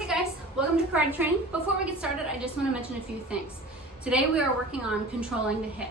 Hey guys, welcome to karate training. Before we get started, I just want to mention a few things. Today we are working on controlling the hip.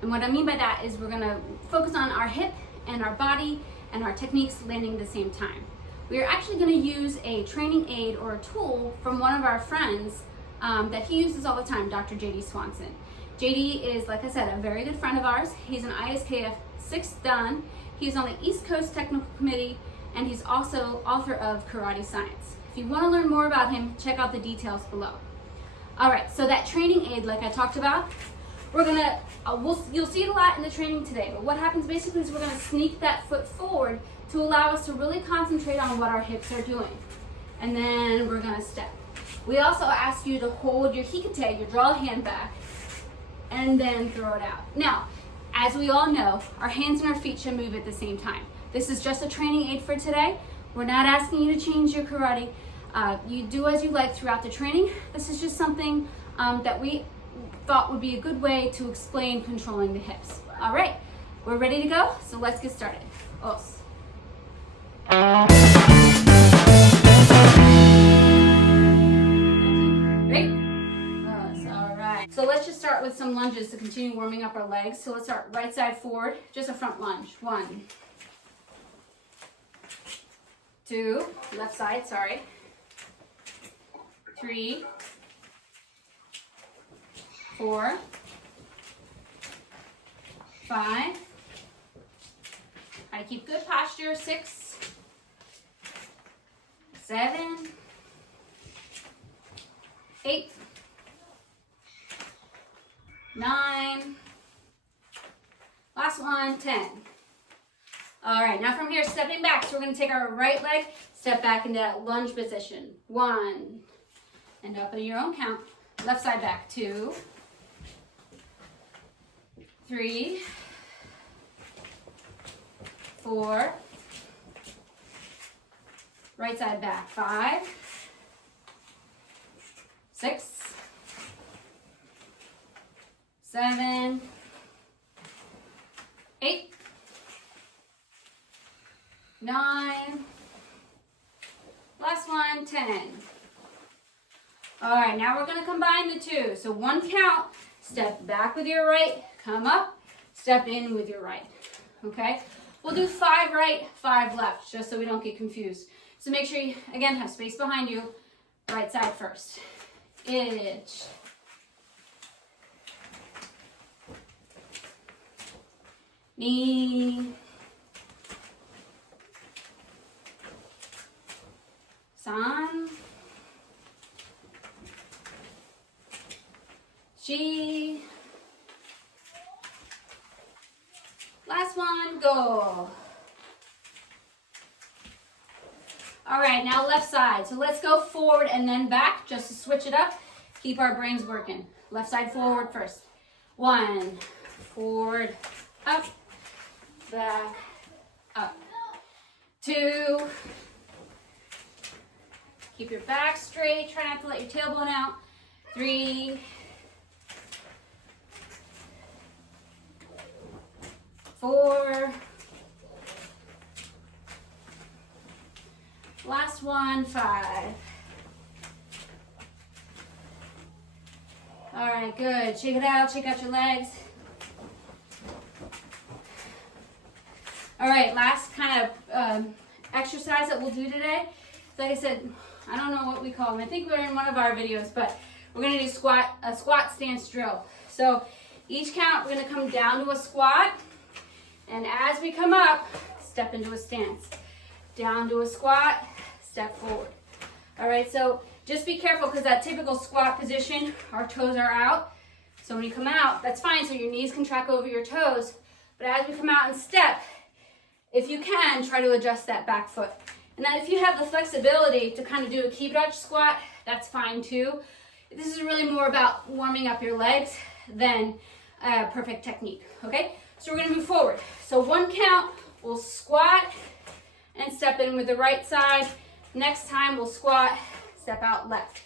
And what I mean by that is we're going to focus on our hip and our body and our techniques landing at the same time. We are actually going to use a training aid or a tool from one of our friends that he uses all the time, Dr. JD Swanson. JD is, like I said, a very good friend of ours. He's an ISKF 6th Dan. He's on the East Coast Technical Committee, and he's also author of Karate Science. If you want to learn more about him, check out the details below. All right, so that training aid, like I talked about, we're gonna, you'll see it a lot in the training today, but what happens basically is we're gonna sneak that foot forward to allow us to really concentrate on what our hips are doing. And then we're gonna step. We also ask you to hold your hikite, you draw a hand back, and then throw it out. Now, as we all know, our hands and our feet should move at the same time. This is just a training aid for today. We're not asking you to change your karate. You do as you like throughout the training. This is just something that we thought would be a good way to explain controlling the hips. All right, we're ready to go, so let's get started. Os. Great. All right. So let's just start with some lunges to continue warming up our legs. So let's start right side forward, just a front lunge. 1, 2, left side, sorry. 3, 4, 5. I keep good posture. 6, 7, 8, 9. Last one, 10. All right, now from here, stepping back. So we're going to take our right leg, step back into that lunge position. 1, and up at your own count. Left side back. 2, 3, 4. Right side back. 5, 6, 7, 8. 9, last one, 10. All right, now we're gonna combine the two. So 1 count, step back with your right, come up, step in with your right, okay? We'll do 5 right, 5 left, just so we don't get confused. So make sure you, again, have space behind you, right side first. Itch. Knee. San, Chi, last one, go. All right, now left side. So let's go forward and then back, just to switch it up. Keep our brains working. Left side forward first. 1, forward, up, back, up. 2, keep your back straight. Try not to let your tailbone out. 3, 4. Last one, 5. All right, good. Shake it out. Shake out your legs. All right, last kind of exercise that we'll do today. Like I said, I don't know what we call them. I think we're in one of our videos, but we're going to do a squat stance drill. So each count, we're going to come down to a squat. And as we come up, step into a stance. Down to a squat, step forward. All right, so just be careful because that typical squat position, our toes are out. So when you come out, that's fine. So your knees can track over your toes. But as we come out and step, if you can, try to adjust that back foot. And then if you have the flexibility to kind of do a key Dutch squat, that's fine too. This is really more about warming up your legs than perfect technique, okay? So we're gonna move forward. So 1 count, we'll squat and step in with the right side. Next time we'll squat, step out left.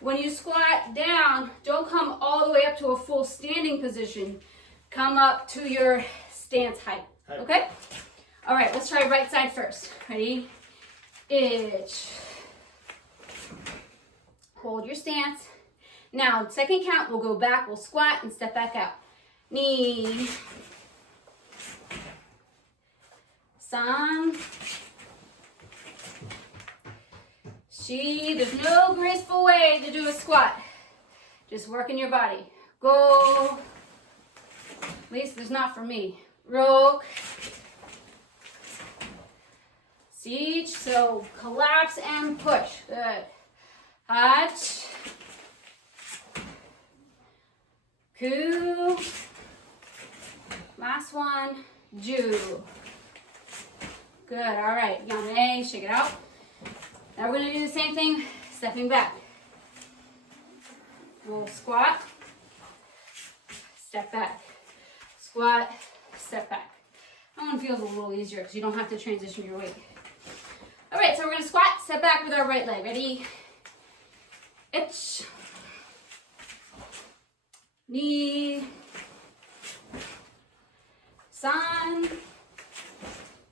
When you squat down, don't come all the way up to a full standing position. Come up to your stance height, okay? All right, let's try right side first. Ready? Itch. hold your stance. Now, second count, we'll go back, we'll squat and step back out. Knee. San. Shi. There's no graceful way to do a squat. Just working your body. Go. At least there's not for me. Roke. Siege. So collapse and push. Good. Hach. Ku. Last one. Ju. Good. All right. Yame. Shake it out. Now we're going to do the same thing, stepping back. We'll squat, step back. Squat, step back. That one feels a little easier because you don't have to transition your weight. All right, so we're going to squat, step back with our right leg. Ready? Itch. Knee. San.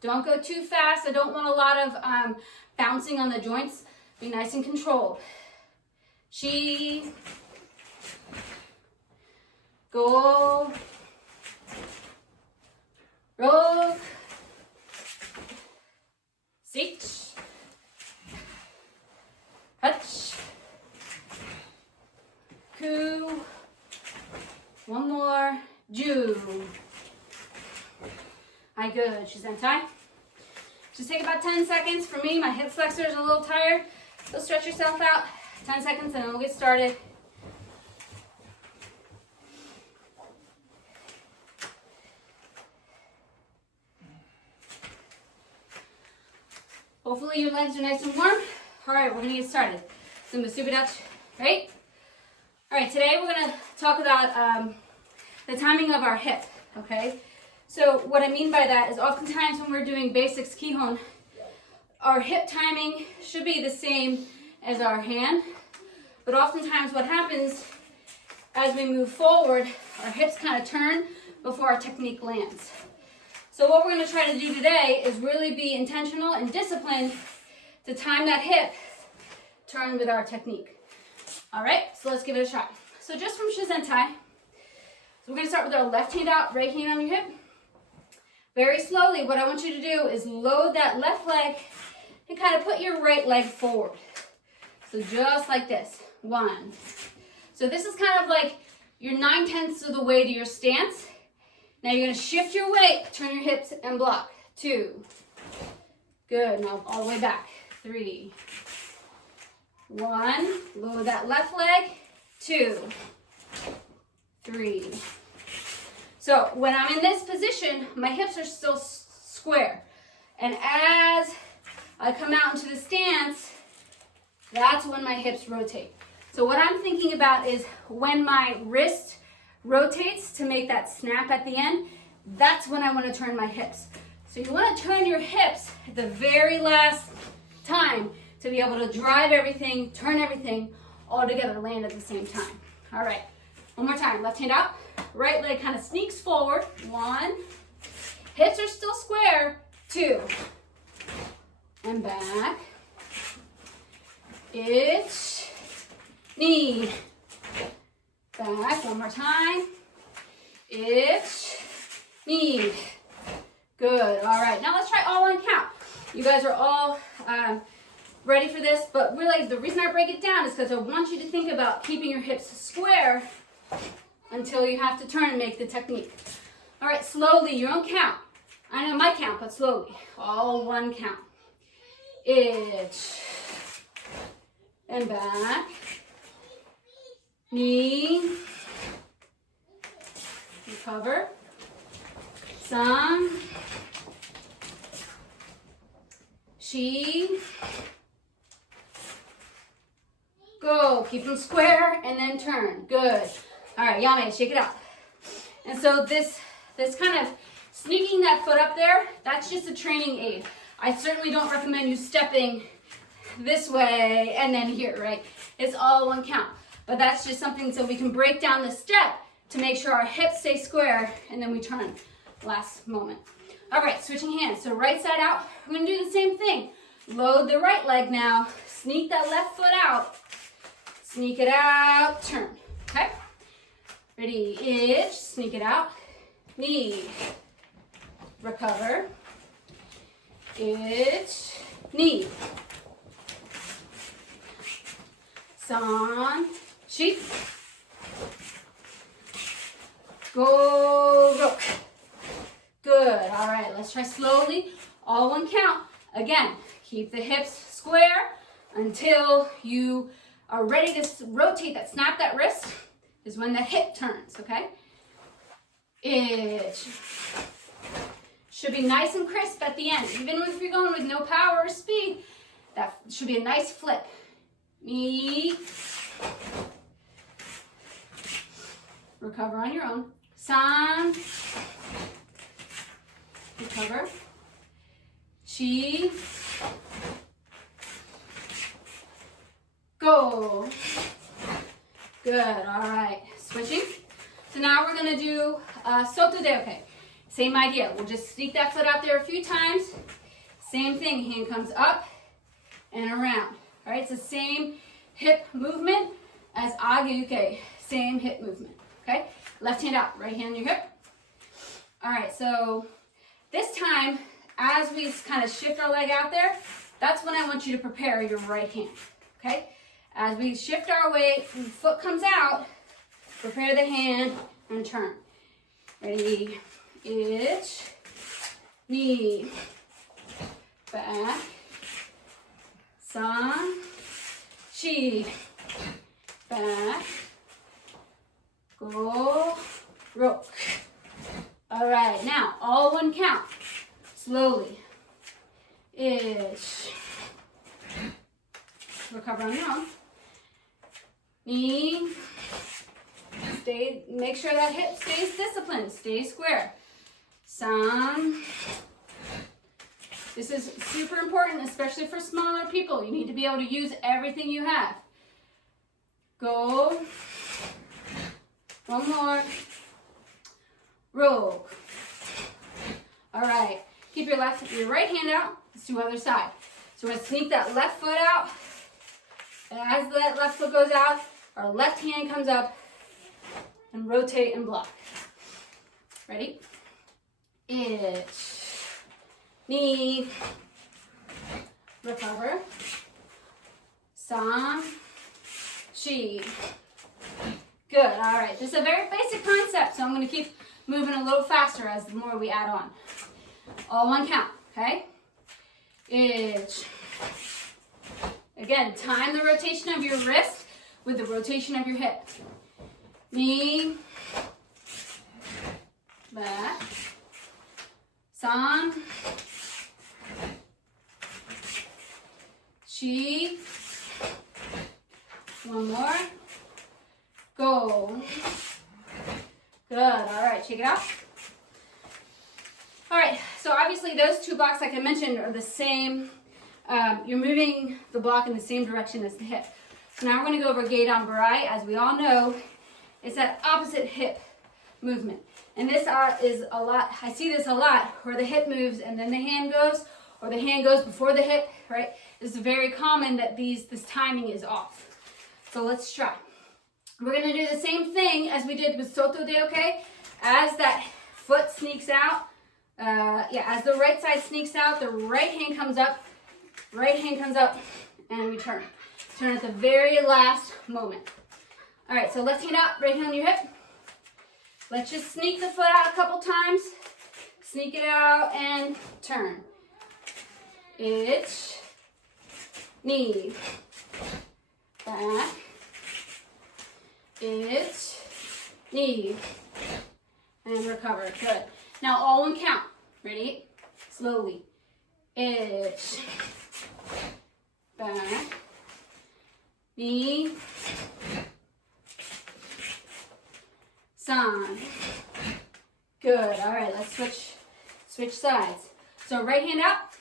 Don't go too fast. I don't want a lot of bouncing on the joints. Be nice and controlled. Shi. Go. Roll. Sit. Touch. Ku. One more. Ju. Hi, good. Shizentai. Just take about 10 seconds. For me, my hip flexors are a little tired. So stretch yourself out. 10 seconds and then we'll get started. Hopefully your legs are nice and warm. All right, we're gonna get started. Zumba Super Dutch, right? All right, today we're gonna talk about the timing of our hip, okay? So what I mean by that is oftentimes when we're doing basics Kihon, our hip timing should be the same as our hand, but oftentimes what happens as we move forward, our hips kind of turn before our technique lands. So what we're going to try to do today is really be intentional and disciplined to time that hip turn with our technique. All right, so let's give it a shot. So just from Shizentai, so we're going to start with our left hand out, right hand on your hip. Very slowly, what I want you to do is load that left leg and kind of put your right leg forward. So just like this, 1. So this is kind of like your 9/10 of the way to your stance. Now you're gonna shift your weight, turn your hips and block. 2. Good, now all the way back. 3. 1, load that left leg. 2. 3. So when I'm in this position, my hips are still square. And as I come out into the stance, that's when my hips rotate. So what I'm thinking about is when my wrist rotates to make that snap at the end, that's when I want to turn my hips. So you want to turn your hips at the very last time to be able to drive everything, turn everything all together, land at the same time. All right, one more time. Left hand out, right leg kind of sneaks forward. 1, hips are still square. 2, and back. Itch, knee, back. One more time. Itch, knee. Good. All right. Now let's try all on count. You guys are all ready for this, but really the reason I break it down is because I want you to think about keeping your hips square until you have to turn and make the technique. All right, slowly, your own count. I know my count, but slowly. All 1 count. Itch. And back. Knee. Recover. San. Shi. Go. Keep them square and then turn. Good. All right, Yame, shake it out. And so this kind of sneaking that foot up there, that's just a training aid. I certainly don't recommend you stepping this way and then here, right? It's all 1 count. But that's just something so we can break down the step to make sure our hips stay square and then we turn last moment. All right, switching hands. So right side out, we're gonna do the same thing. Load the right leg now, sneak that left foot out, sneak it out, turn, okay? Ready, itch, sneak it out, knee, recover, itch, knee, san, shi, go, rook. Good, all right, let's try slowly, all one count. Again, keep the hips square until you are ready to rotate that, snap that wrist is when the hip turns, okay? Itch. Should be nice and crisp at the end. Even if you're going with no power or speed, that should be a nice flip. Knee. Recover on your own. San. Recover. Chi. Go. Good, all right, switching. So now we're gonna do soto de oke. Same idea, we'll just sneak that foot out there a few times. Same thing, hand comes up and around. All right, it's the same hip movement as age-uke, same hip movement, okay? Left hand out, right hand on your hip. All right, so this time, as we kind of shift our leg out there, that's when I want you to prepare your right hand, okay? As we shift our weight, foot comes out, prepare the hand and turn. Ready, itch, knee, back, san, chi, back, go, rook. All right, now all one count, slowly, itch, recover on your own. Knee, stay, make sure that hip stays disciplined, stay square. San. This is super important, especially for smaller people. You need to be able to use everything you have. Go. One more. Roll. All right, keep your right hand out. Let's do other side. So we're gonna sneak that left foot out. And as that left foot goes out, our left hand comes up and rotate and block. Ready? Itch. Knee. Recover. San. Chi. Good. All right. This is a very basic concept, so I'm going to keep moving a little faster as the more we add on. All one count, okay? Itch. Again, time the rotation of your wrist with the rotation of your hip. Knee, back, san, chi, one more, go. Good, all right, shake it out. All right, so obviously those two blocks, like I mentioned, are the same. You're moving the block in the same direction as the hip. So now we're going to go over Geidan Barai. As we all know, it's that opposite hip movement. And this is a lot, I see this a lot, where the hip moves and then the hand goes, or the hand goes before the hip, right? It's very common that this timing is off. So let's try. We're going to do the same thing as we did with Soto de Oke. As that foot sneaks out, as the right side sneaks out, the right hand comes up, and we turn. Turn at the very last moment. All right, so left hand out, right hand on your hip. Let's just sneak the foot out a couple times. Sneak it out and turn. Itch, knee, back, itch, knee, and recover. Good. Now all one count. Ready? Slowly. Itch, back, knee, san. Good. All right, let's switch sides. So right hand up.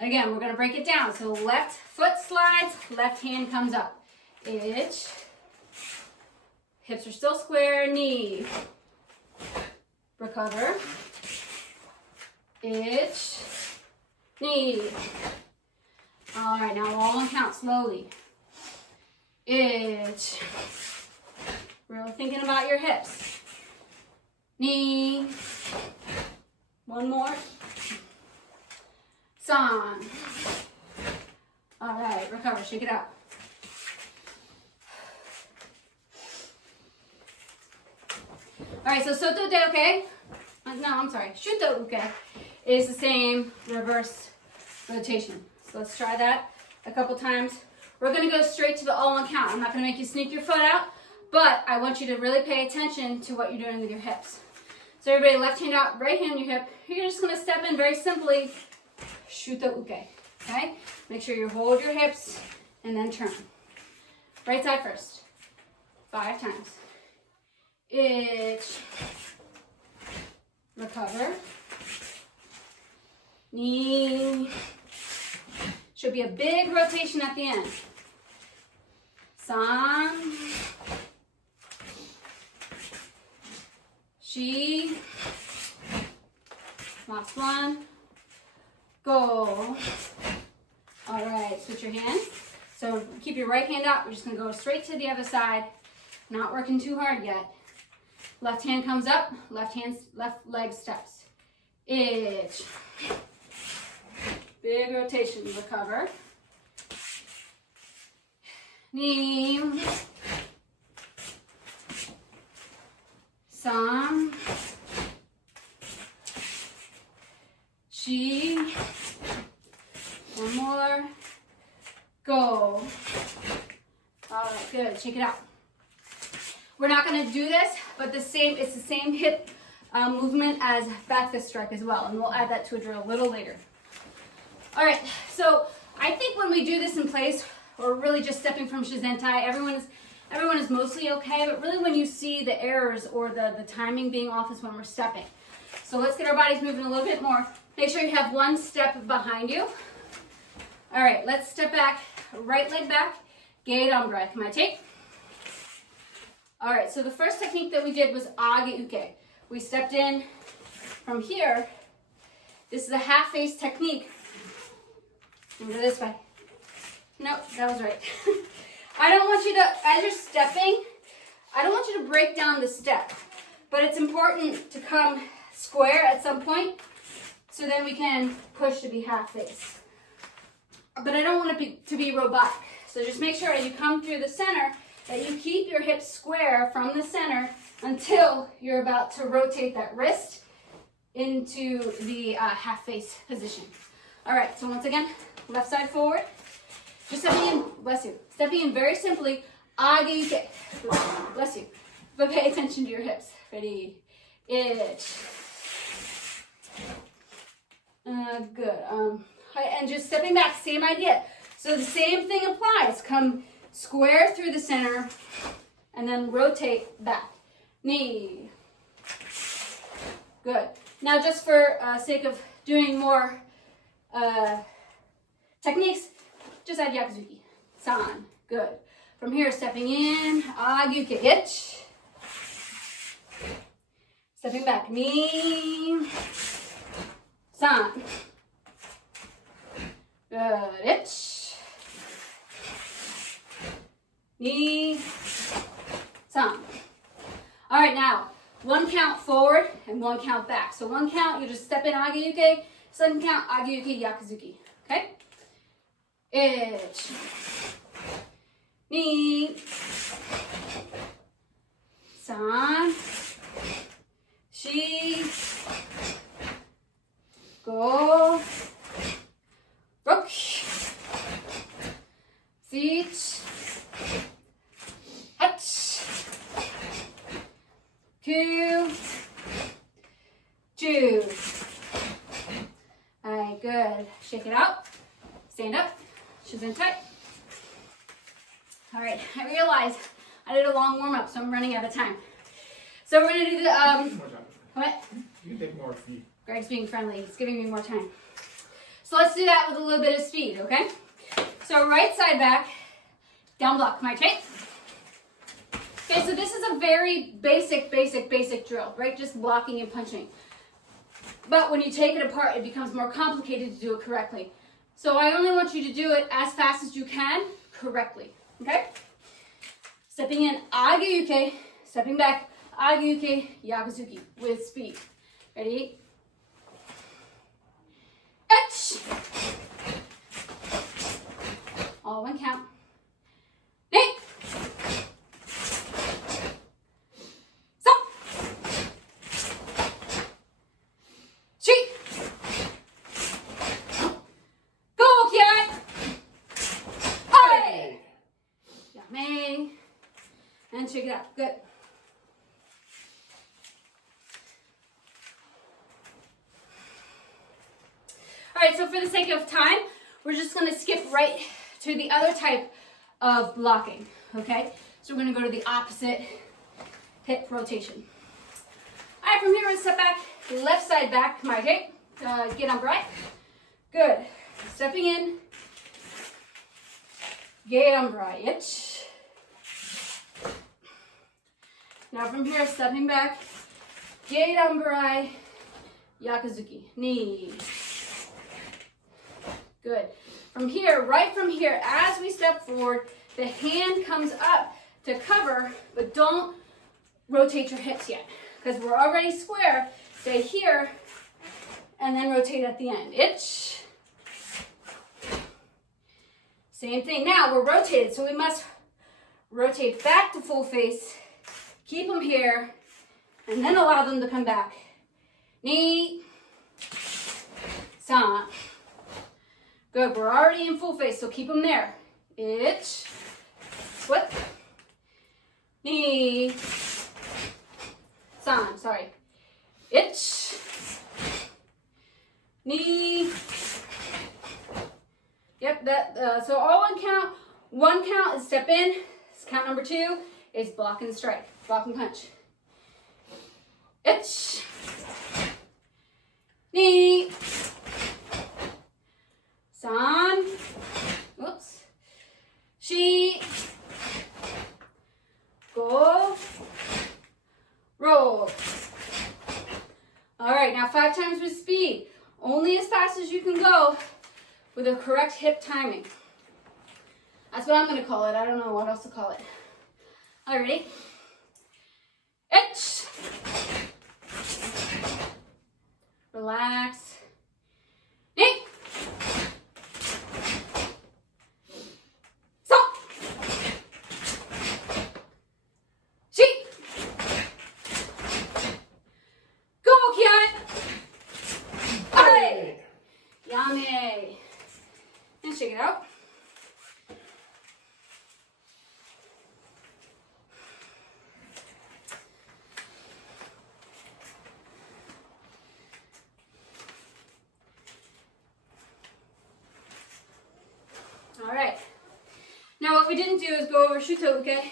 Again, we're going to break it down. So left foot slides, left hand comes up. Itch. Hips are still square, knee. Recover. Itch. Knee. All right, now all on count, slowly. itch. Really thinking about your hips. Knee. One more. San. All right, recover, shake it out. All right, so soto de uke, no, I'm sorry, shuto uke is the same reverse rotation. So let's try that a couple times. We're gonna go straight to the all one count. I'm not gonna make you sneak your foot out, but I want you to really pay attention to what you're doing with your hips. So everybody, left hand out, right hand on your hip. You're just gonna step in very simply, shuto uke, okay? Make sure you hold your hips and then turn. Right side first, 5 times. Itch, recover, knee, should be a big rotation at the end. San, shi, last one, go. All right, switch your hands. So keep your right hand out. We're just gonna go straight to the other side, not working too hard yet. Left hand comes up, left leg steps. Itch. Big rotation, recover. Knee. San. Shi. One more. Go. All right, good, shake it out. We're not going to do this, but it's the same hip movement as back fist strike as well, and we'll add that to a drill a little later. All right, so I think when we do this in place, we're really just stepping from shizentai. Everyone is mostly okay, but really when you see the errors or the timing being off is when we're stepping. So let's get our bodies moving a little bit more. Make sure you have one step behind you. All right, let's step back, right leg back, gate ombre. Can I take? All right, so the first technique that we did was age uke. We stepped in from here. This is a half face technique. Go this way. Nope, that was right. I don't want you to, as you're stepping, I don't want you to break down the step, but it's important to come square at some point so then we can push to be half face. But I don't want it to be robotic. So just make sure as you come through the center that you keep your hips square from the center until you're about to rotate that wrist into the half face position. All right, so once again, left side forward. Just stepping in, bless you. Stepping in very simply, age uke. Bless you. But pay attention to your hips. Ready, itch. Good. And just stepping back, same idea. So the same thing applies. Come square through the center and then rotate back. Knee. Good. Now just for sake of doing more techniques, just add yakuzuki. San. Good. From here, stepping in, age uke, itch. Stepping back, knee. San. Good, itch. Knee. San. All right, now, one count forward and one count back. So one count, you just step in age uke. Second count, age uke, yakuzuki. Okay? Itch. Knee. San. Shi. Go. Rook. Seat. Hutch. Ku. Ju. All right, good. Shake it out. Stand up. Shizen tight. All right, I realize I did a long warm up, so I'm running out of time. So we're gonna do the what? You can take more feet. Greg's being friendly. He's giving me more time. So let's do that with a little bit of speed, okay? So right side back, down block. My tape. Okay, so this is a very basic drill, right? Just blocking and punching. But when you take it apart, it becomes more complicated to do it correctly. So I only want you to do it as fast as you can, correctly, okay? Stepping in, Agayuke. Stepping back, Agayuke, Yakuzuki with speed. Ready? Etch. All one count. Eight. Stop. Three. Go, Kiai. Hey. Yummy. And shake it out. Good. All right, so for the sake of time, we're just going to skip right to the other type of blocking, okay? So we're going to go to the opposite hip rotation. All right, from here, we're going to step back, left side back, my hip, get upright. Good. Stepping in, get upright. Now from here, stepping back, get upright, Yakuzuki, knee. Good. From here, right from here, as we step forward, the hand comes up to cover, but don't rotate your hips yet, because we're already square. Stay here, and then rotate at the end. Itch. Same thing. Now, we're rotated, so we must rotate back to full face, keep them here, and then allow them to come back. Knee, san. Good, we're already in full face, so keep them there. Itch, flip, knee, san, sorry. Itch, knee. Yep, so all one count. One count is step in. Count number 2 is block and strike, block and punch. Itch, knee, san, oops, shi, go, roll. All right, now 5 times with speed. Only as fast as you can go with the correct hip timing. That's what I'm going to call it. I don't know what else to call it. All right, ready? Itch. Relax. Knee. Stop. Shi. Go, Kiai. Hey. Yummy. And shake it out. All right. Now what we didn't do is go over shuto uke,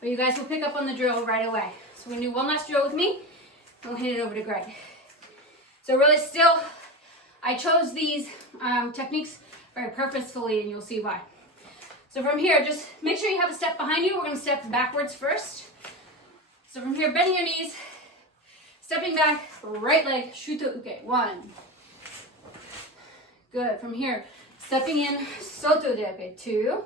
but you guys will pick up on the drill right away. So we're gonna do one last drill with me, and we'll hand it over to Greg. So really still, I chose these techniques very purposefully, and you'll see why. So from here, just make sure you have a step behind you. We're gonna step backwards first. So from here, bending your knees, stepping back, right leg, shuto uke, 1. Good, from here, stepping in, soto de uke, 2.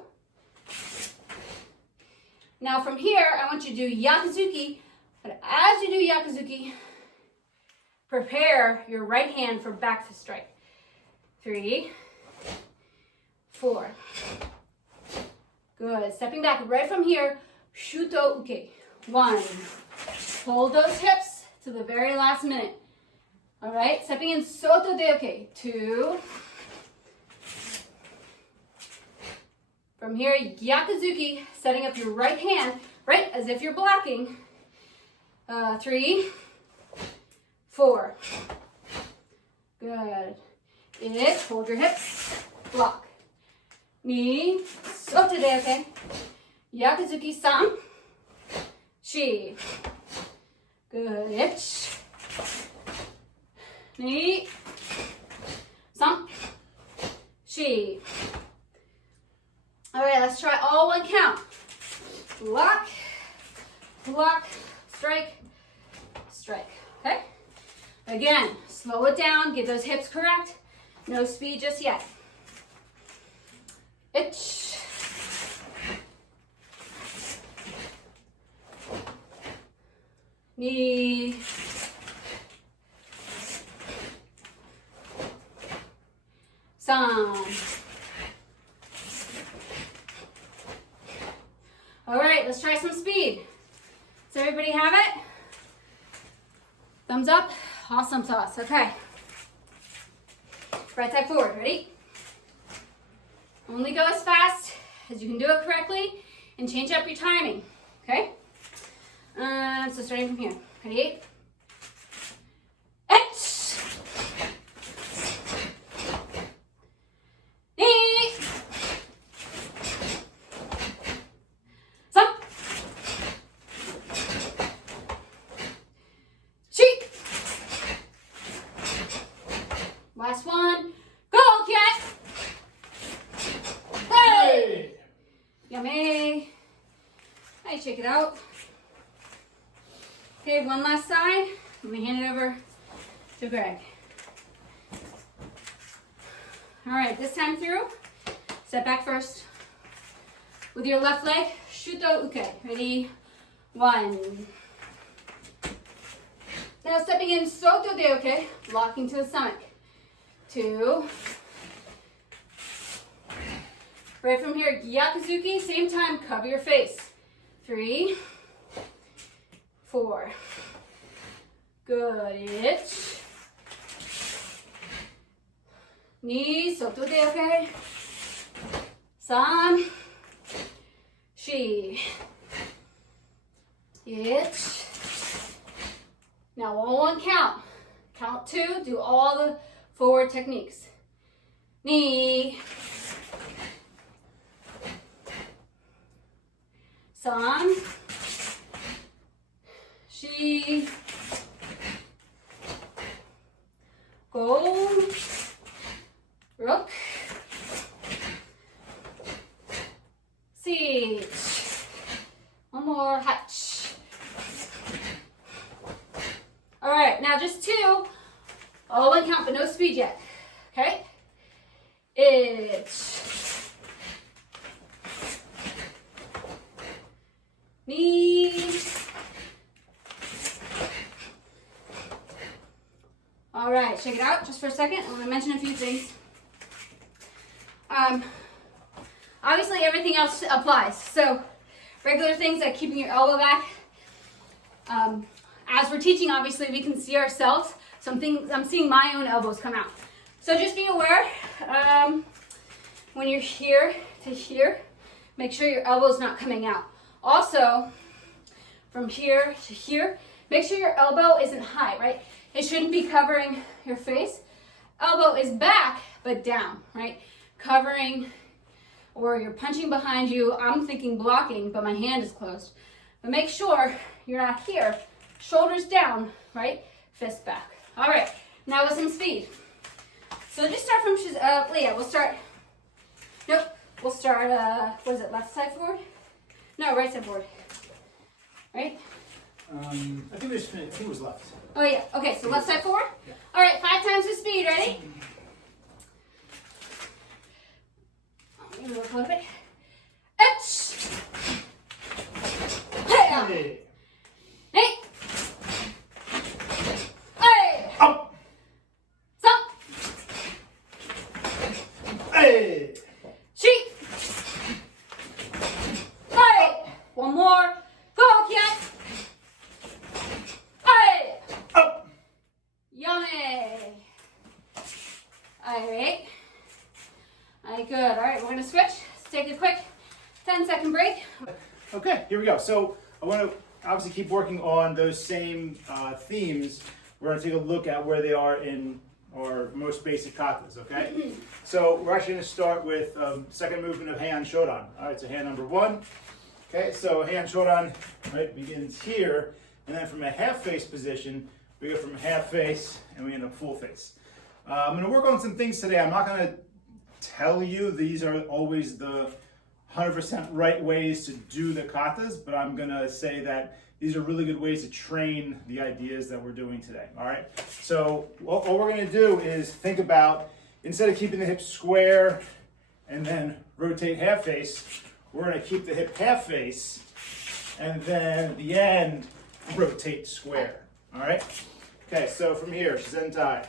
Now from here, I want you to do yakuzuki, but as you do yakuzuki, prepare your right hand for back fist strike. 3, 4. Good. Stepping back right from here, shuto uke. 1. Hold those hips to the very last minute. All right. Stepping in, soto de uke. 2. From here, yakuzuki, setting up your right hand, right as if you're blocking. 3, 4. Good. It. Hold your hips. Block. Knee. Soto de uke. Yakuzuki san. Shi. Good. Itch. Knee. San. Shi. All right, let's try all one count. Block, block, strike, strike, okay? Again, slow it down, get those hips correct. No speed just yet. Itch. knee, some. All right, let's try some speed. Does everybody have it? Thumbs up. Awesome sauce. Okay. Right side forward. Ready? Only go as fast as you can do it correctly and change up your timing. Okay? So starting from here. Ready? Knee. Some. Cheek. Last one. Go, cat. Hey. Yummy. Hey, check it out. Okay, one last side. Let me hand it over to Greg. All right, this time through, step back first. With your left leg, shuto uke. Ready? 1. Now stepping in soto de uke, locking to the stomach. 2. Right from here, gyakuzuki, same time, cover your face. 3. 4. Good. Itch. Knee, soto de uke. 3. 4. Itch. Now all one count. Count 2, do all the forward techniques. Knee. 3. 4. Go. Rook. Siege. One more. Hutch. All right, now just 2. All one count, but no speed yet. Okay? Itch. Knee. All right, check it out just for a second. I want to mention a few things. Obviously, everything else applies. So, regular things like keeping your elbow back. As we're teaching, obviously, we can see ourselves. I'm seeing my own elbows come out. So just be aware when you're here to here, make sure your elbow's not coming out. Also, from here to here, make sure your elbow isn't high, right? It shouldn't be covering your face. Elbow is back, but down, right? Covering, or you're punching behind you. I'm thinking blocking, but my hand is closed. But make sure you're not here. Shoulders down, right? Fist back. All right, now with some speed. So just start from, we'll start, we'll start, what is it, left side forward? No, right side forward. Right? I think it was left. Oh yeah, okay, so left side forward? Yeah. All right, 5 times with speed, ready? I'm gonna work a little bit. Hey. Hey. Hey. Up. Some. Hey. Cheek. Hey. One more. Go, cat. Hey. Up. Yummy. All right. All right, good. All right, we're gonna switch. Let's take a quick 10-second break. Okay, here we go. So I want to obviously keep working on those same themes. We're going to take a look at where they are in our most basic katas, okay? So we're actually going to start with second movement of hand shodan. All right, so hand number 1. Okay, so hand shodan, right, begins here, and then from a half face position, we go from half face and we end up full face. I'm going to work on some things today. I'm not going to tell you these are always the 100% right ways to do the katas, but I'm gonna say that these are really good ways to train the ideas that we're doing today, all right? So all we're gonna do is think about, instead of keeping the hips square and then rotate half face, we're gonna keep the hip half face, and then at the end, rotate square. All right? Okay, so from here, Shizentai.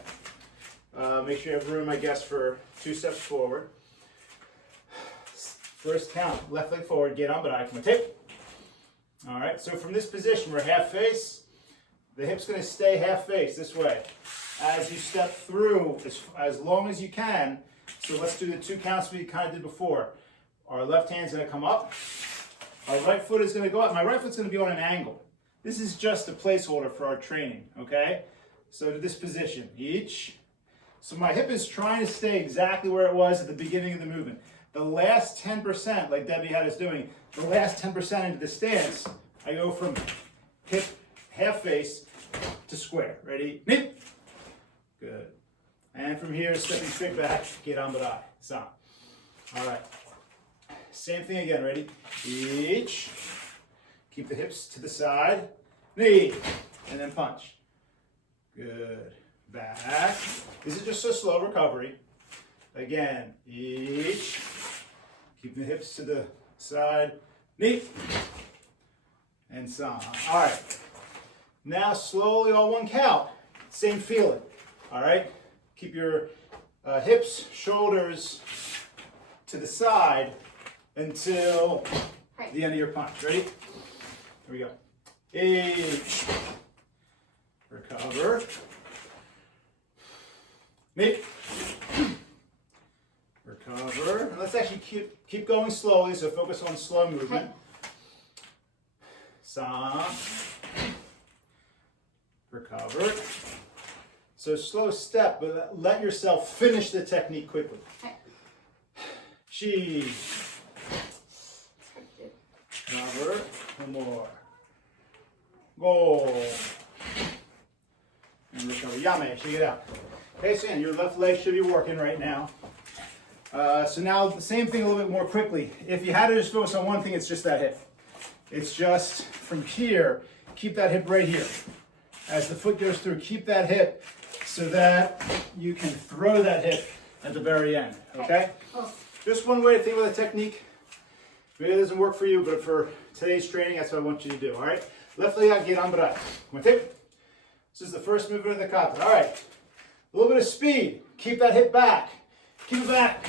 Make sure you have room, I guess, for 2 steps forward. First count, left leg forward, get on, but I come tape. All right, so from this position, we're half face. The hip's gonna stay half face this way. As you step through, as long as you can, so let's do the 2 counts we kind of did before. Our left hand's gonna come up. Our right foot is gonna go up. My right foot's gonna be on an angle. This is just a placeholder for our training, okay? So to this position, each. So my hip is trying to stay exactly where it was at the beginning of the movement. The last 10%, like Debbie had us doing, the last 10% into the stance, I go from hip half face to square. Ready? Nip. Good. And from here, stepping straight back, get on badai. San. All right. Same thing again. Ready? Each. Keep the hips to the side. Knee. And then punch. Good. Back. This is just a slow recovery. Again. Each. Keep the hips to the side. Knee. And san. All right. Now slowly, all 1 count. Same feeling. All right. Keep your hips, shoulders to the side until the end of your punch. Ready? Here we go. Each. Recover. Knee. Recover. And let's actually keep going slowly, so focus on slow movement. San. Recover. So slow step, but let yourself finish the technique quickly. Chi. Recover. 1 more. Go. And recover. Yame. Shake it out. Okay, so your left leg should be working right now. So now the same thing a little bit more quickly. If you had to just focus on one thing, it's just that hip. It's just from here, keep that hip right here. As the foot goes through, keep that hip so that you can throw that hip at the very end, okay? Just one way to think about the technique. Maybe it doesn't work for you, but for today's training, that's what I want you to do, all right? Left leg out, get on badai. This is the first movement of the kata. All right, a little bit of speed. Keep that hip back. Keep it back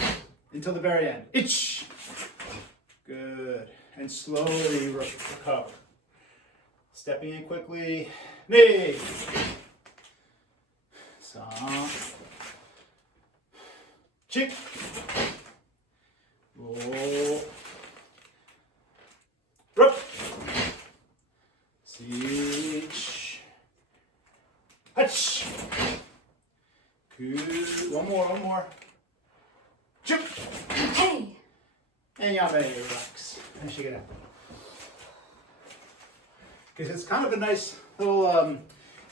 until the very end. Itch. Good. And slowly recover. Stepping in quickly. Knee. San. Chick. Roll. Rook. Siege. Hutch. Good. One more. Chip. Hey. And yame, relax. And shake it out. Because it's kind of a nice little,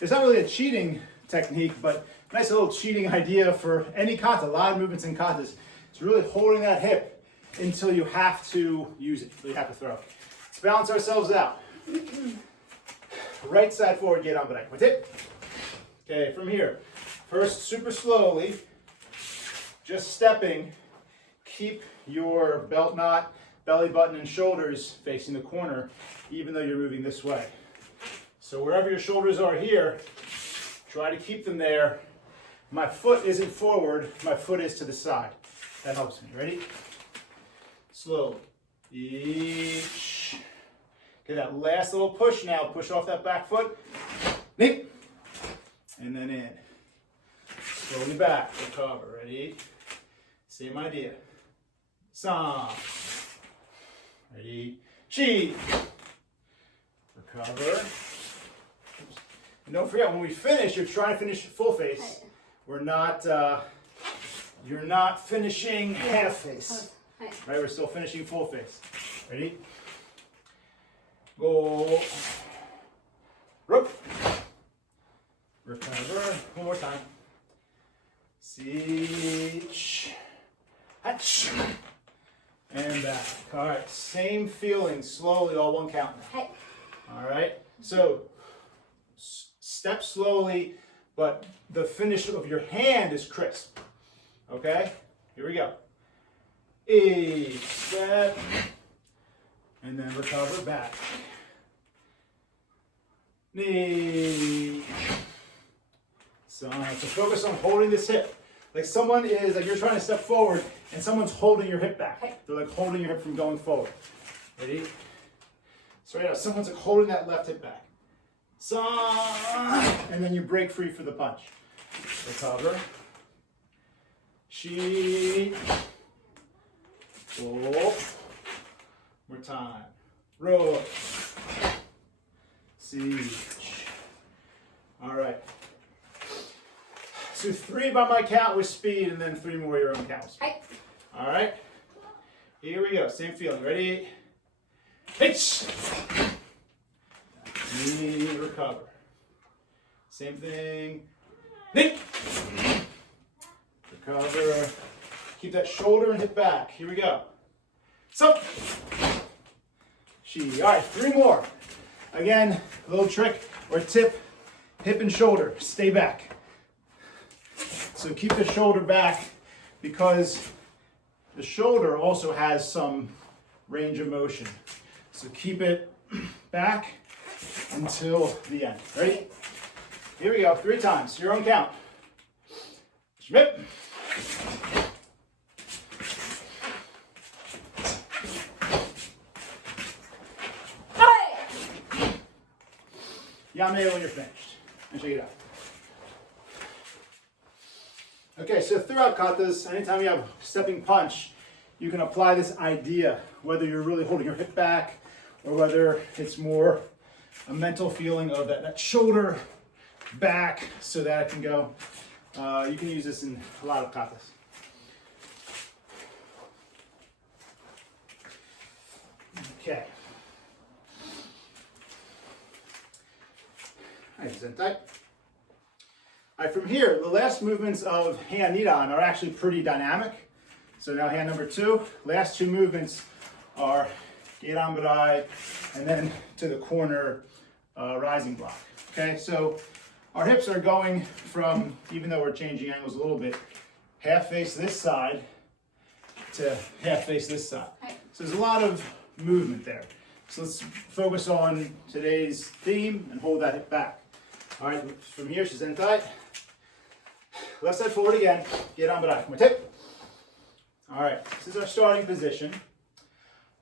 it's not really a cheating technique, but nice little cheating idea for any kata. A lot of movements in katas. It's really holding that hip until you have to use it, until you have to throw. Let's balance ourselves out. Right side forward, get on badai. What's it? Okay, from here. First, super slowly, just stepping. Keep your belt knot, belly button, and shoulders facing the corner, even though you're moving this way. So wherever your shoulders are here, try to keep them there. My foot isn't forward, my foot is to the side. That helps me. Ready? Slow. Each. Okay, that last little push now. Push off that back foot. Knee. And then in. Slowly back. Recover. Ready? Same idea. San. Ready? Chi. Recover. And don't forget, when we finish, you're trying to finish full face. We're not, you're not finishing half face. Right? We're still finishing full face. Ready? Go. Rook. Recover. One more time. Siege. Hatch. And back. All right. Same feeling. Slowly, all 1 count now. All right. So step slowly, but the finish of your hand is crisp. Okay? Here we go. Each step. And then recover back. knee. So focus on holding this hip. Like someone is, like you're trying to step forward and someone's holding your hip back. Okay. They're like holding your hip from going forward. Ready? So right now, someone's like holding that left hip back. So, and then you break free for the punch. Recover. Sheet. Pull. More time. Roll. Siege. All right. So 3 by my count with speed, and then 3 more your own counts. Okay. All right. Here we go. Same feeling. Ready? Hitch. Knee, recover. Same thing. Knee. Recover. Keep that shoulder and hip back. Here we go. So. She. All right. 3 more. Again, a little trick or tip. Hip and shoulder. Stay back. So keep the shoulder back because the shoulder also has some range of motion. So keep it back until the end. Ready? Here we go. 3 times. Your own count. Schmidt. Yame when you're finished. And shake it out. Okay, so throughout katas, anytime you have stepping punch, you can apply this idea, whether you're really holding your hip back or whether it's more a mental feeling of that shoulder back so that it can go. You can use this in a lot of katas. Okay. Nice and tight. All right, from here, the last movements of hand nidan are actually pretty dynamic. So now hand number 2, last 2 movements are geiran barai and then to the corner rising block. Okay, so our hips are going from, even though we're changing angles a little bit, half face this side to half face this side. So there's a lot of movement there. So let's focus on today's theme and hold that hip back. All right, from here, shizentai. Left side forward again. Geiran barai. More tip. All right, this is our starting position.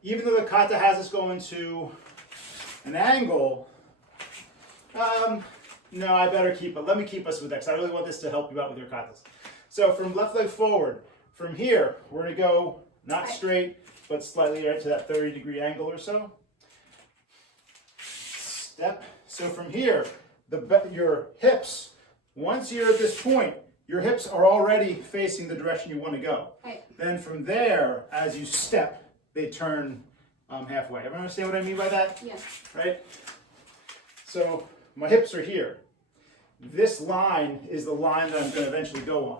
Even though the kata has us going to an angle, no, I better keep it. Let me keep us with that because I really want this to help you out with your katas. So from left leg forward, from here, we're going to go not straight, but slightly right to that 30-degree angle or so. Step. So from here, your hips, once you're at this point, your hips are already facing the direction you want to go. Right. Then from there, as you step, they turn halfway. Everyone understand what I mean by that? Yes. Right? So my hips are here. This line is the line that I'm going to eventually go on.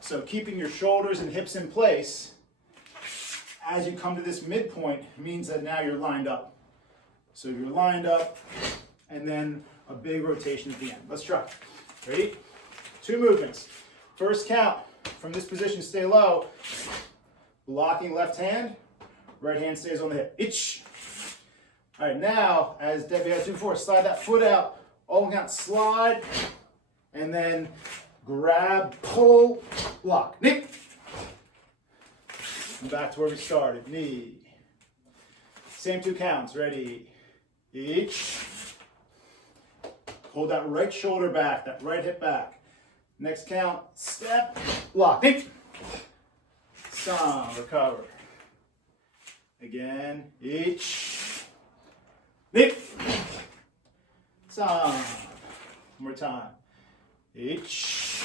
So keeping your shoulders and hips in place as you come to this midpoint means that now you're lined up. So you're lined up and then a big rotation at the end. Let's try. Ready? 2 movements. First count, from this position, stay low. Blocking left hand, right hand stays on the hip. Itch. All right, now, as Debbie had to before, slide that foot out, all count, slide, and then grab, pull, lock. Knee. And back to where we started. Knee. Same 2 counts. Ready? Each. Hold that right shoulder back, that right hip back. Next count, step, lock. Knee. Some, recover. Again, each. Knee. Some. One more time. Each.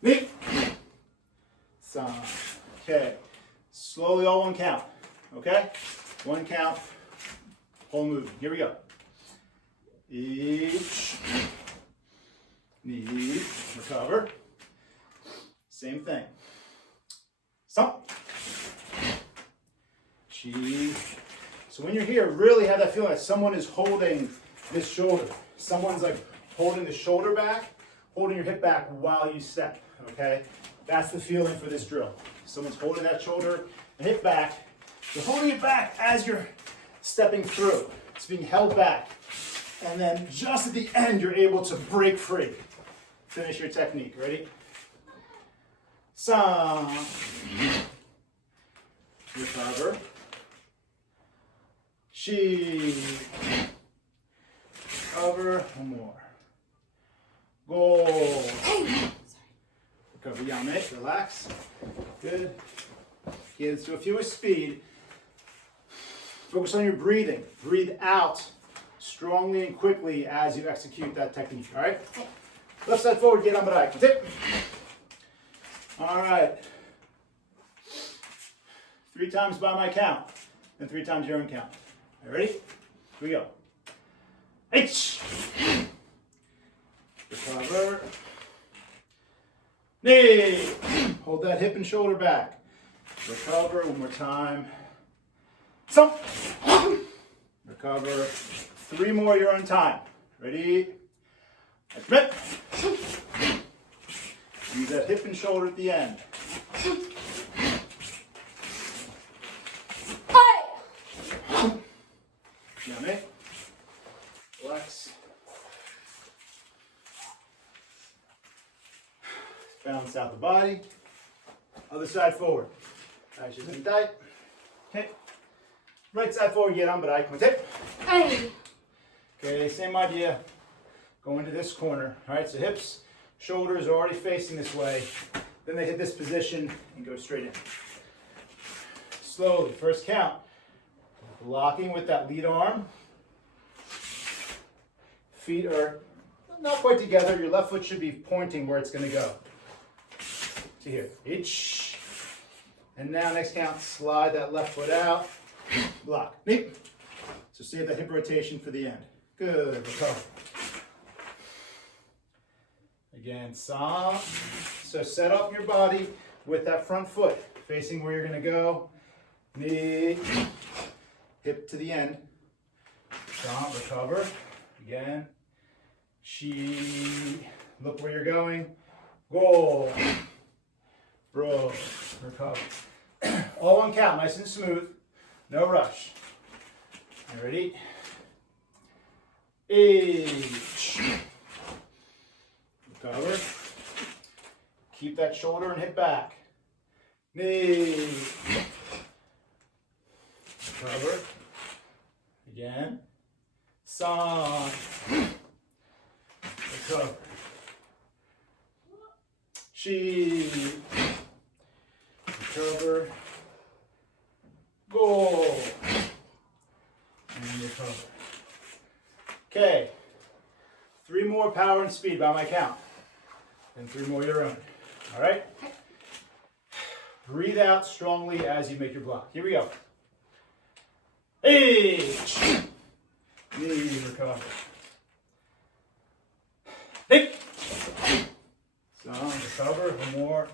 Knee. Some. Okay. Slowly, all 1 count. Okay? 1 count. Whole movement. Here we go. Each. Knee. Recover. Same thing. Some. Chi. So when you're here, really have that feeling that someone is holding this shoulder. Someone's like holding the shoulder back, holding your hip back while you step, okay? That's the feeling for this drill. Someone's holding that shoulder and hip back. You're holding it back as you're stepping through. It's being held back. And then just at the end, you're able to break free. Finish your technique. Ready? Some. Recover. She. Recover. One more. Go. Recover. Yame. Relax. Good. Okay, let's do a few with speed. Focus on your breathing. Breathe out strongly and quickly as you execute that technique. All right? Left side forward, get on barai. Tip. All right. 3 times by my count, and 3 times your own count. All right, ready? Here we go. H. Recover. Knee. Hold that hip and shoulder back. Recover. One more time. Some. Recover. 3 more your own time. Ready? Admit. Use that hip and shoulder at the end. Yummy. Relax. Balance out the body. Other side forward. Nice and tight. Okay. Right side forward, get on, but I can tip. Okay, same idea. Go into this corner. All right, so hips, shoulders are already facing this way. Then they hit this position and go straight in. Slowly, first count. Blocking with that lead arm. Feet are not quite together. Your left foot should be pointing where it's going to go. To here. Each. And now next count, slide that left foot out. Block. Neat. So save that hip rotation for the end. Good. Recover. Again, soft. So set up your body with that front foot facing where you're going to go. Knee. Hip to the end. Soft. Recover. Again. She. Look where you're going. Go. Bro. Recover. All on count. Nice and smooth. No rush. You ready? H. Recover. Keep that shoulder and hip back. Knee. Recover. Again. Side. Recover. She. Recover. Go. And recover. Okay. 3 more power and speed by my count. And 3 more your own. All right? Breathe out strongly as you make your block. Here we go. H. Knee, recover. Hip. Some, recover. One more.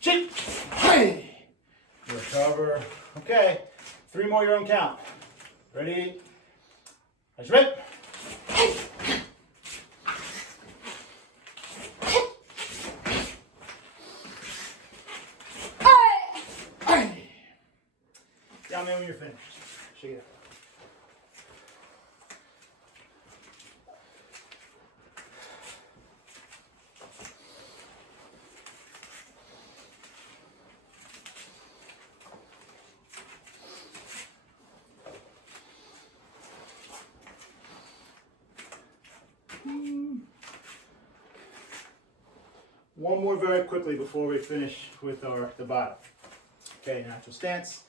Shake. Hey. Recover. Okay. 3 more your own count. Ready? Let's rip. Down there when you're finished. Shake it out. One more very quickly before we finish with our Tabata. Okay, natural stance.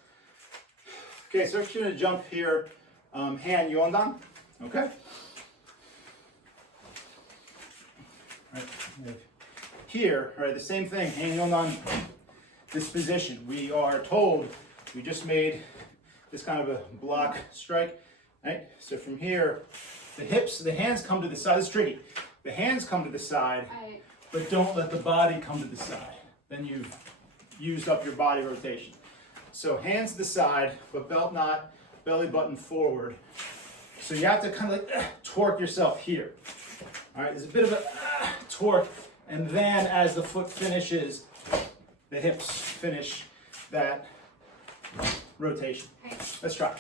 Okay, so we're just going to jump here, hand yondan. Okay. Right. Here, right, the same thing, hand yondan. This position, we are told we just made this kind of a block strike. Right. So from here, the hips, the hands come to the side. It's tricky. The hands come to the side. But don't let the body come to the side. Then you've used up your body rotation. So hands to the side, but belt knot, belly button forward. So you have to kind of like torque yourself here. All right, there's a bit of a torque, and then as the foot finishes, the hips finish that rotation. Let's try.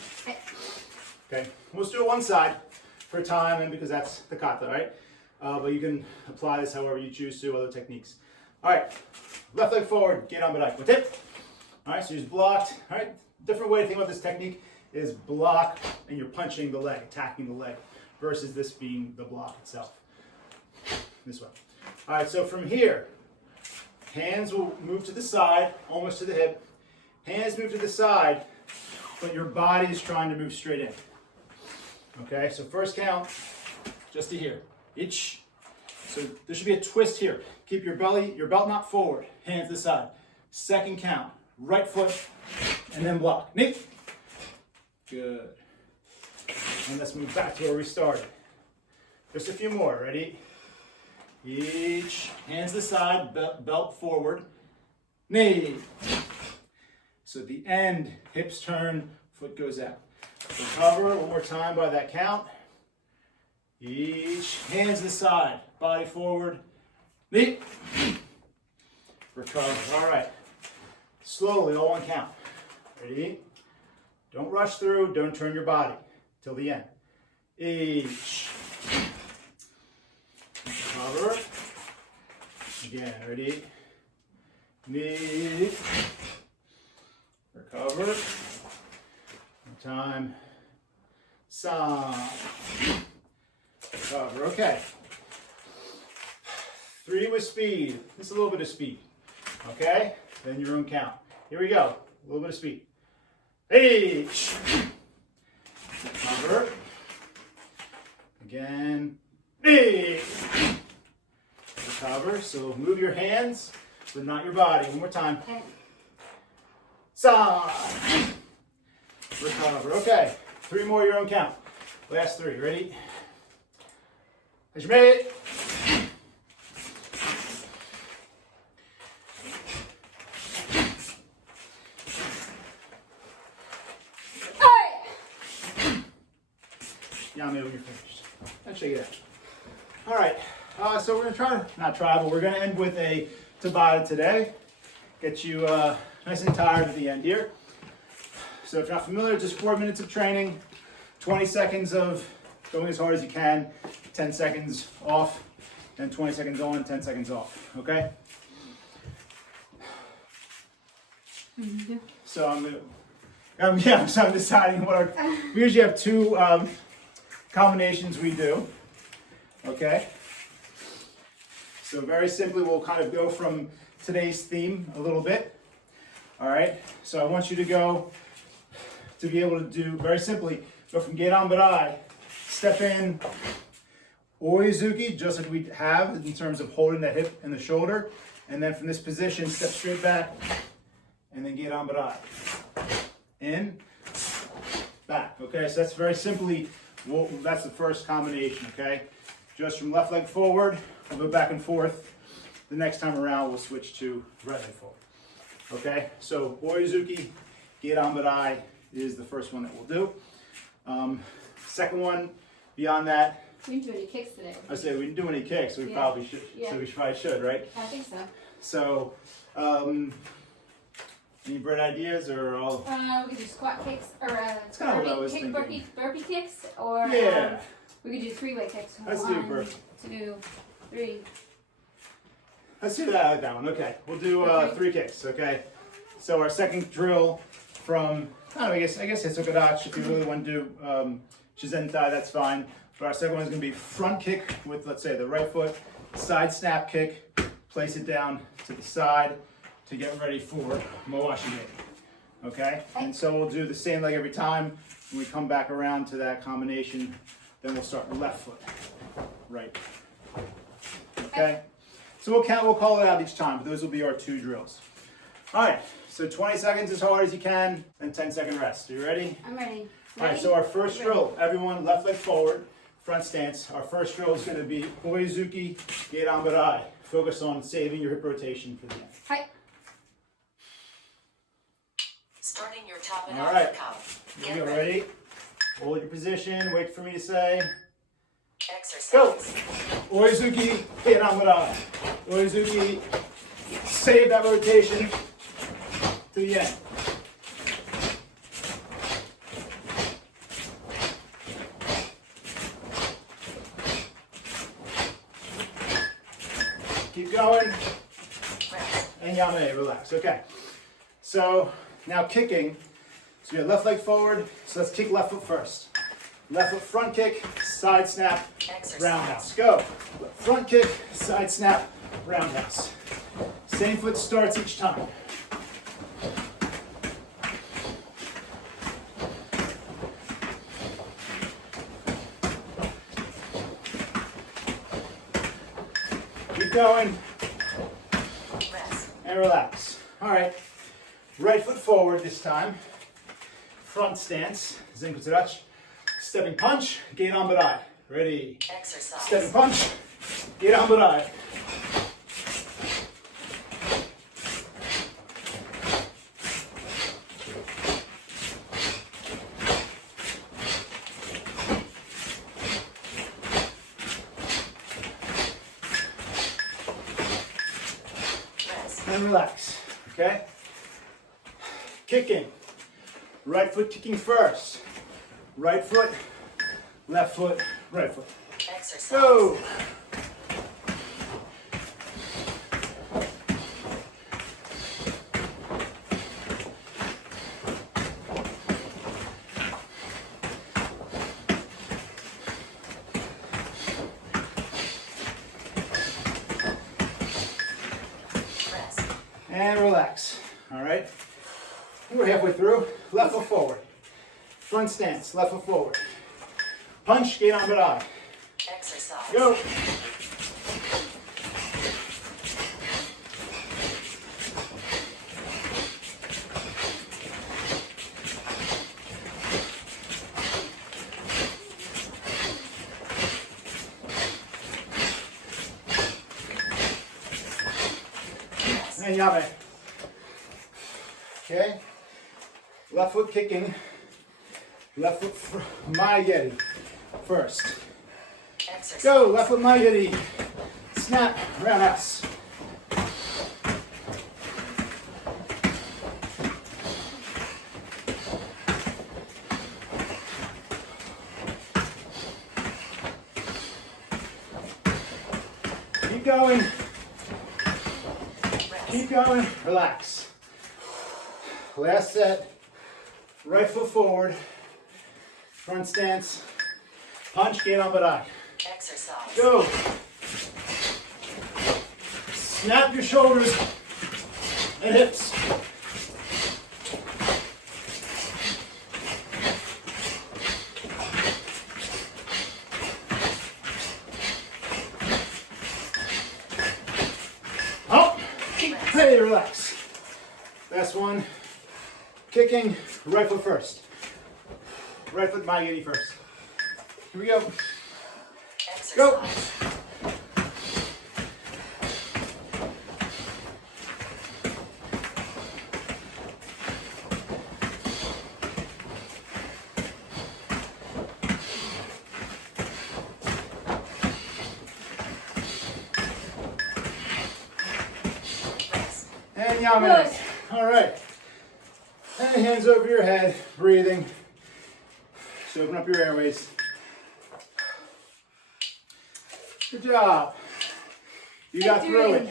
Okay, let's do it one side. for time and because that's the kata, right? But you can apply this however you choose to, other techniques. All right, left leg forward, get on badai. What's it? All right, so you're blocked. All right, different way to think about this technique is block and you're punching the leg, attacking the leg, versus this being the block itself. This way. All right, so from here, hands will move to the side, almost to the hip. Hands move to the side, but your body is trying to move straight in. Okay, so first count, just to here. Each. So there should be a twist here. Keep your belt knot forward, hands to the side. Second count, right foot, and then block. Knee. Good. And let's move back to where we started. Just a few more, ready? Each, hands to the side, belt forward, knee. So at the end, hips turn, foot goes out. Recover one more time by that count. Each, hands to the side, body forward, knee. Recover, all right. Slowly, all one count. Ready? Don't rush through, don't turn your body till the end. Each. Recover. Again, ready? Knee. Recover. One time. Side. Recover. Okay. 3 with speed. Just a little bit of speed. Okay? Then your own count. Here we go. A little bit of speed. Each. Recover. Again. Knee. Recover. So move your hands, but not your body. One more time. Side. Recover. Okay. 3 more, your own count. Last 3. Ready? As you made it. Yami, when you're finished. I'll check it out. All right, so we're gonna but we're gonna end with a Tabata today. Get you nice and tired at the end here. So if you're not familiar, just 4 minutes of training, 20 seconds of going as hard as you can, 10 seconds off, then 20 seconds on, 10 seconds off, okay? Mm-hmm. So I'm deciding what we usually have 2 combinations we do, okay? So very simply, we'll kind of go from today's theme a little bit, all right? So I want you to be able to do, very simply, go from Gedan Badai, step in, Oizuki, just like we have in terms of holding the hip and the shoulder, and then from this position, step straight back, and then Gedan Badai. In, back, okay? So that's very simply, that's the first combination, okay? Just from left leg forward, we'll go back and forth. The next time around, we'll switch to right leg forward, okay? So Oizuki, Gedan Badai is the first one that we'll do. Second one, beyond that. We didn't do any kicks today. I say we didn't do any kicks, so we probably should. Yeah. So we probably should, right? I think so. So, any bright ideas or all? We could do squat kicks or That's kind of what I was thinking. burpee kicks, or Yeah. we could do 3-way kicks. Let's do burpee. 1, 2, 3. Let's do that. I like that one. Okay, we'll do 3 kicks. Okay. So our second drill from I guess Hitsukodachi. If you really want to do Shizentai, that's fine. But our second one is going to be front kick with, let's say, the right foot, side snap kick, place it down to the side to get ready for Mowashi. Okay? And so we'll do the same leg every time. When we come back around to that combination, then we'll start left foot, right. Okay? So we'll call it out each time, but those will be our 2 drills. All right, so 20 seconds as hard as you can, and 10-second rest. Are you ready? I'm ready. All right, so our first drill, everyone left leg forward, front stance. Our first drill is going to be Oizuki Gedan Badai. Focus on saving your hip rotation for the end. Hi. Starting your Tabata All right, count. here we go, ready? Hold your position, wait for me to say. Exercise. Go! Oizuki Gedan Badai. Oizuki, save that rotation to the end. Keep going. Rest. And yame, relax. Okay. So now kicking. So we have left leg forward. So let's kick left foot first. Left foot front kick, side snap, Exercise. roundhouse. Go. Front kick, side snap, roundhouse. Same foot starts each time. Keep going Rest. and relax. All right. Right foot forward this time. Front stance, zenkutsurachi. Stepping punch, gedan barai. Ready. Exercise. Stepping punch, gedan barai. Rest. And relax. Okay? Kicking. Right foot kicking first. Right foot, left foot, right foot. Exercise. Go! Rest. And relax. All right? We're halfway through. Left foot forward. Front stance, left foot forward. Punch, gedan barai. Exercise. Go! And yame. Okay? Left foot kicking. Left foot mayeri first. Exercise. Go, left foot mayeri. Snap, roundhouse. Keep going. Keep going. Relax. Last set. Right foot forward. Front stance. Punch, gedan barai. Exercise. Go. Snap your shoulders and hips. Up. Hey, relax. Last one. Kicking, right foot first. Right foot mayeri first. Here we go. Exercise. Go. Rest. And yame. Good. All right. And hands over your head, breathing. Just open up your airways. Good job. You got through it.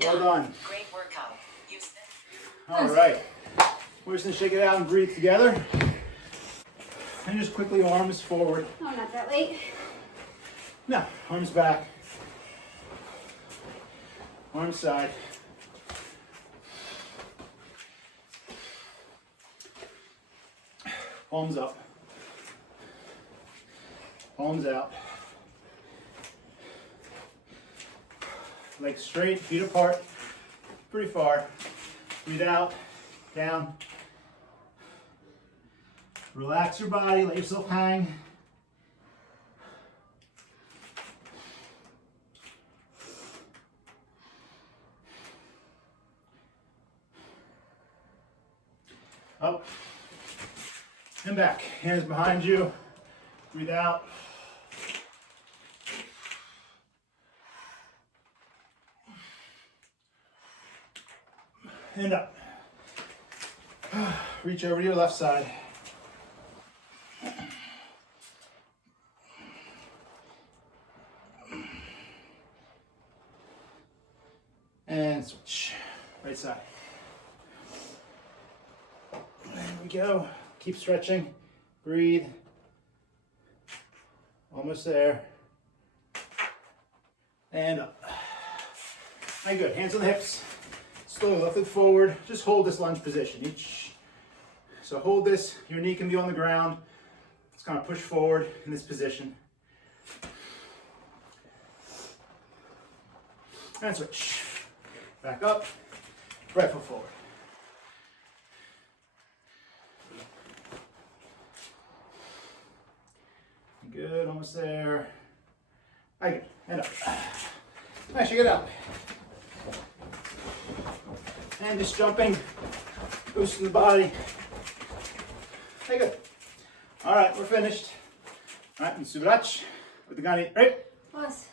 Well done. Great workout. Use it. All right. We're just gonna shake it out and breathe together. And just quickly arms forward. Oh, not that late. No, arms back. Arms side. Palms up. Palms out. Legs straight, feet apart. Pretty far. Breathe out, down. Relax your body, let yourself hang. Up and back. Hands behind you. Breathe out. And up. Reach over to your left side. And switch. Right side. There we go. Keep stretching. Breathe. Almost there. And up. And good. Hands on the hips. Slowly lift it forward. Just hold this lunge position. So hold this. Your knee can be on the ground. Just kind of push forward in this position. And switch. Back up. Right foot forward. Good, almost there. Very good. And up. Nice, shake it out. And just jumping, boosting the body. Very good. All right, we're finished. All right, and Subrach with the Gani. Right? Pause.